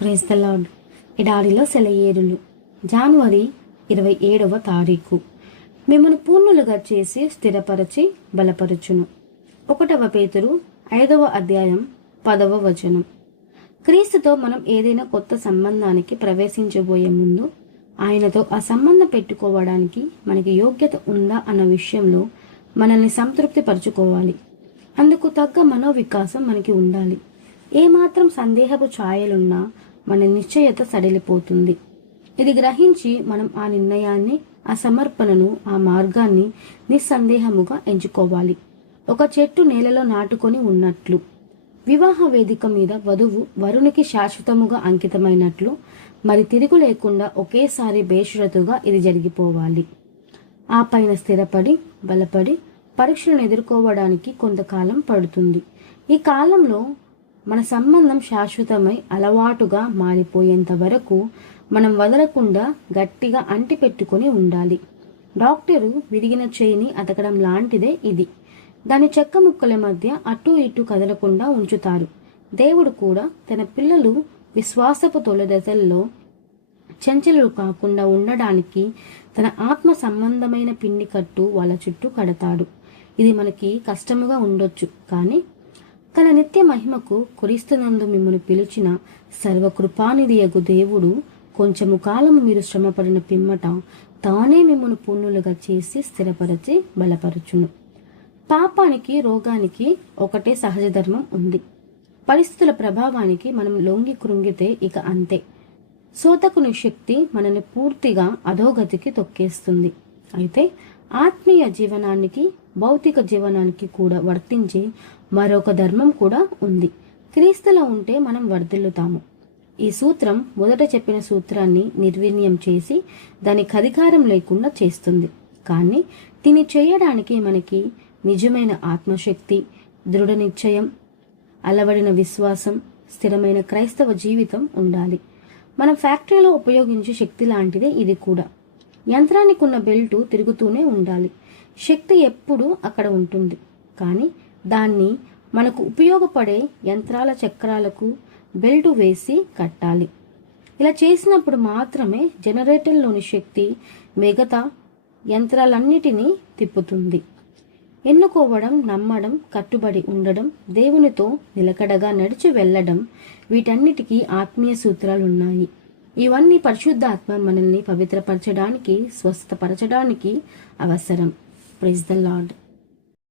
Praise the ఎడారిలో సెలయేరులు. జనవరి ఇరవై ఏడవ తారీఖు. మిమ్మల్ని పూర్ణులుగా చేసి స్థిరపరచి బలపరచును. ఒకటవ పేతురు ఐదవ అధ్యాయం పదవ వచనం. క్రీస్తుతో మనం ఏదైనా కొత్త సంబంధానికి ప్రవేశించబోయే ముందు ఆయనతో ఆ సంబంధం పెట్టుకోవడానికి మనకి యోగ్యత ఉందా అన్న విషయంలో మనల్ని సంతృప్తి పరుచుకోవాలి అందుకు తగ్గ మనోవికాసం మనకి ఉండాలి. ఏమాత్రం సందేహపు ఛాయలున్నా మన నిశ్చయత సడలిపోతుంది. ఇది గ్రహించి మనం ఆ నిర్ణయాన్ని ఆ సమర్పణను ఆ మార్గాన్ని నిస్సందేహముగా ఎంచుకోవాలి. ఒక చెట్టు నేలలో నాటుకొని ఉన్నట్లు. వివాహ వేదిక మీద వధువు వరునికి శాశ్వతముగా అంకితమైనట్లు. మరి తిరుగు లేకుండా ఒకేసారి బేషురతుగా ఇది జరిగిపోవాలి. ఆ పైన స్థిరపడి బలపడి పరీక్షలను ఎదుర్కోవడానికి కొంతకాలం పడుతుంది. ఈ కాలంలో మన సంబంధం శాశ్వతమై అలవాటుగా మారిపోయేంత వరకు మనం వదలకుండా గట్టిగా అంటి పెట్టుకొని ఉండాలి. డాక్టరు విరిగిన చేయిని అతకడం లాంటిదే ఇది. దాని చెక్క ముక్కల మధ్య అటు ఇటు కదలకుండా ఉంచుతారు. దేవుడు కూడా తన పిల్లలు విశ్వాసపు తొలి దశల్లో చెంచలు కాకుండా ఉండడానికి తన ఆత్మ సంబంధమైన పిండి కట్టు వాళ్ళ చుట్టూ కడతాడు. ఇది మనకి కష్టముగా ఉండొచ్చు కానీ తన నిత్య మహిమకు కురిస్తున్నందు మిమ్మల్ని పిలిచిన సర్వకృపానిధియగు దేవుడు కొంచెము కాలము మీరు శ్రమపడిన పిమ్మట తానే మిమ్మల్ని పుణ్యులుగా చేసి స్థిరపరచి బలపరచును. పాపానికి రోగానికి ఒకటే సహజ ధర్మం ఉంది. పరిస్థితుల ప్రభావానికి మనం లొంగి కృంగితే ఇక అంతే. సోతకుని శక్తి మనల్ని పూర్తిగా అధోగతికి తొక్కేస్తుంది. అయితే ఆత్మీయ జీవనానికి భౌతిక జీవనానికి కూడా వర్తించే మరొక ధర్మం కూడా ఉంది. క్రీస్తులో ఉంటే మనం వర్ధిల్లుతాము. ఈ సూత్రం మొదట చెప్పిన సూత్రాన్ని నిర్వీర్యం చేసి దానికి అధికారం లేకుండా చేస్తుంది. కానీ దీన్ని చేయడానికి మనకి నిజమైన ఆత్మశక్తి దృఢ నిశ్చయం అలవడిన విశ్వాసం స్థిరమైన క్రైస్తవ జీవితం ఉండాలి. మనం ఫ్యాక్టరీలో ఉపయోగించే శక్తి లాంటిదే ఇది కూడా. యంత్రానికి ఉన్న బెల్టు తిరుగుతూనే ఉండాలి. శక్తి ఎప్పుడూ అక్కడ ఉంటుంది. కానీ దాన్ని మనకు ఉపయోగపడే యంత్రాల చక్రాలకు బెల్టు వేసి కట్టాలి. ఇలా చేసినప్పుడు మాత్రమే జనరేటర్లోని శక్తి మిగతా యంత్రాలన్నిటినీ తిప్పుతుంది. ఎన్నుకోవడం నమ్మడం కట్టుబడి ఉండడం దేవునితో నిలకడగా నడిచి వెళ్ళడం వీటన్నిటికీ ఆత్మీయ సూత్రాలున్నాయి. ఇవన్నీ పరిశుద్ధాత్మ మనల్ని పవిత్రపరచడానికి స్వస్థపరచడానికి అవసరం. Praise the lord